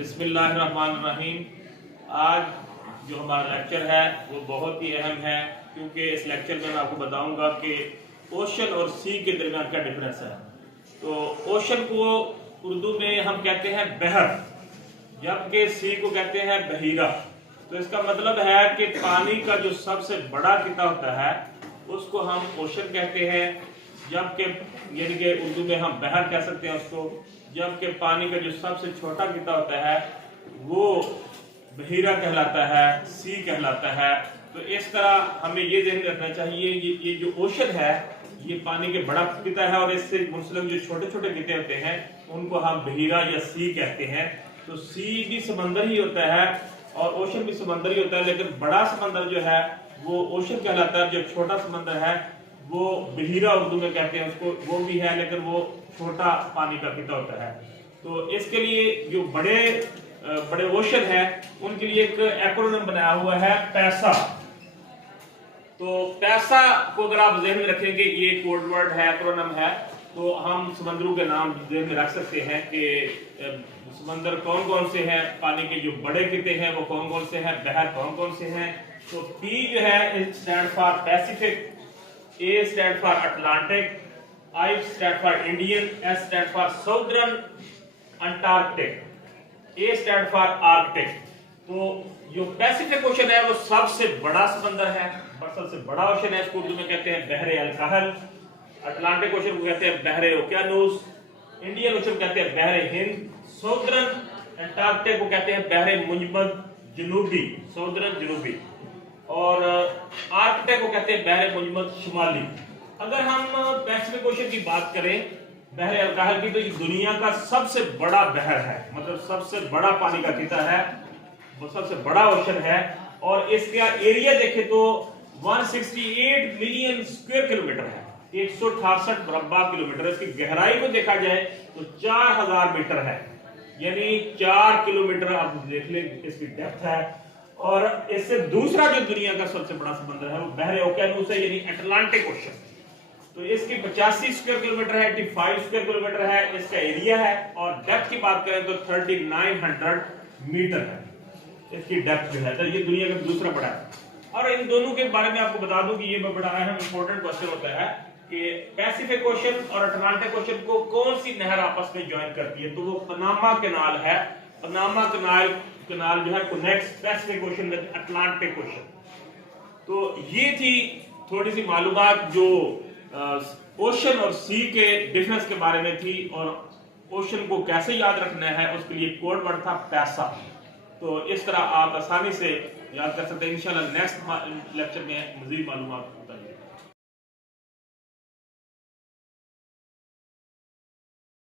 बिस्मिल्लाहिर्रहमानिर्रहीम। आज जो हमारा लेक्चर है वो बहुत ही अहम है, क्योंकि इस लेक्चर में मैं आपको बताऊंगा कि ओशन और सी के दरमियान क्या डिफरेंस है। तो ओशन को उर्दू में हम कहते हैं बहर, जबकि सी को कहते हैं बहीरा। तो इसका मतलब है कि पानी का जो सबसे बड़ा किता होता है उसको हम ओशन कहते हैं, जबकि यानी कि उर्दू में हम बहर कह सकते हैं उसको। जबकि पानी का जो सबसे छोटा किता होता है वो बहीरा कहलाता है, सी कहलाता है। तो इस तरह हमें ये ध्यान रखना चाहिए, ये जो ओशन है ये पानी के बड़ा किता है, और इससे मुंसलिक जो छोटे छोटे किते होते हैं उनको हम बहीरा या सी कहते हैं। तो सी भी समंदर ही होता है और ओशन भी समंदर ही होता है, लेकिन बड़ा समंदर जो है वो ओशन कहलाता है। जो छोटा समंदर है वो बहीरा उर्दू में कहते हैं उसको, वो भी है लेकिन वो छोटा पानी का किता होता है। तो इसके लिए जो बड़े ओशन है उनके लिए एक एक्रोनिम बनाया हुआ है पैसा। तो पैसा को अगर आप ज़हन में रखेंगे, ये कोड वर्ड है, एक्रोनिम है, तो हम समंदरों के नाम ज़हन में रख सकते हैं कि समंदर कौन कौन से हैं, पानी के जो बड़े किते हैं वो कौन कौन से हैं, बहर कौन कौन से हैं। तो पी जो है it stand for Pacific, A stand for Atlantic, I stand for Indian, S stand for Southern Antarctic, A stand for Arctic। तो जो पैसिफिक ओशन है वो सबसे बड़ा समंदर है, सबसे बड़ा ओशन है, इसको उर्दू में कहते हैं बहरे अलकाहल। अटलांटिक ओशन को कहते हैं बहरे ओकियानूस, इंडियन ओशन कहते हैं बहरे हिंद, साउदर्न अंटार्कटिक को कहते हैं बहरे मुंजमद जनूबी, साउदर्न जनूबी, और आर्कटिक को कहते हैं बहरे मुंजमद शुमाली। अगर हम पैसिफिक ओशन की बात करें, बहरे अलकाहल की, तो ये दुनिया का सबसे बड़ा बहर है, मतलब सबसे बड़ा पानी का किता है, वो सबसे बड़ा ओशन है। और इसका एरिया देखें तो 168 मिलियन स्क्वायर किलोमीटर है, 168 मुरब्बा किलोमीटर। इसकी गहराई को देखा जाए तो 4000 मीटर है, यानी 4 किलोमीटर आप देख लें इसकी डेप्थ है। और इससे दूसरा जो दुनिया का सबसे बड़ा समंदर है वो बहरे ओकियानूस है, यानी अटलांटिक ओशन। तो इसकी 85 स्क्वायर किलोमीटर है, 85 स्क्वायर किलोमीटर है इसका एरिया है। और डेप्थ की बात करें तो 3900 मीटर है इसकी डेप्थ जो है। तो ये दुनिया का दूसरा बड़ा है। और इन दोनों के बारे में आपको बता दूं कि ये बड़ा अहम इंपॉर्टेंट क्वेश्चन होता है कि पैसिफिक ओशन और अटलांटिक ओशन को कौन सी नहर आपस में ज्वाइन करती है। तो वो पनामा कैनाल है। पनामा कैनाल जो है connects Pacific ocean with Atlantic ocean. तो ये थी थोड़ी सी मालूमात जो ओशन और सी के डिफरेंस के बारे में थी, और ओशन को कैसे याद रखना है उसके लिए कोड वर्ड था पैसा। तो इस तरह आप आसानी से याद कर सकते हैं। इंशाल्लाह नेक्स्ट लेक्चर में मजीद मालूमात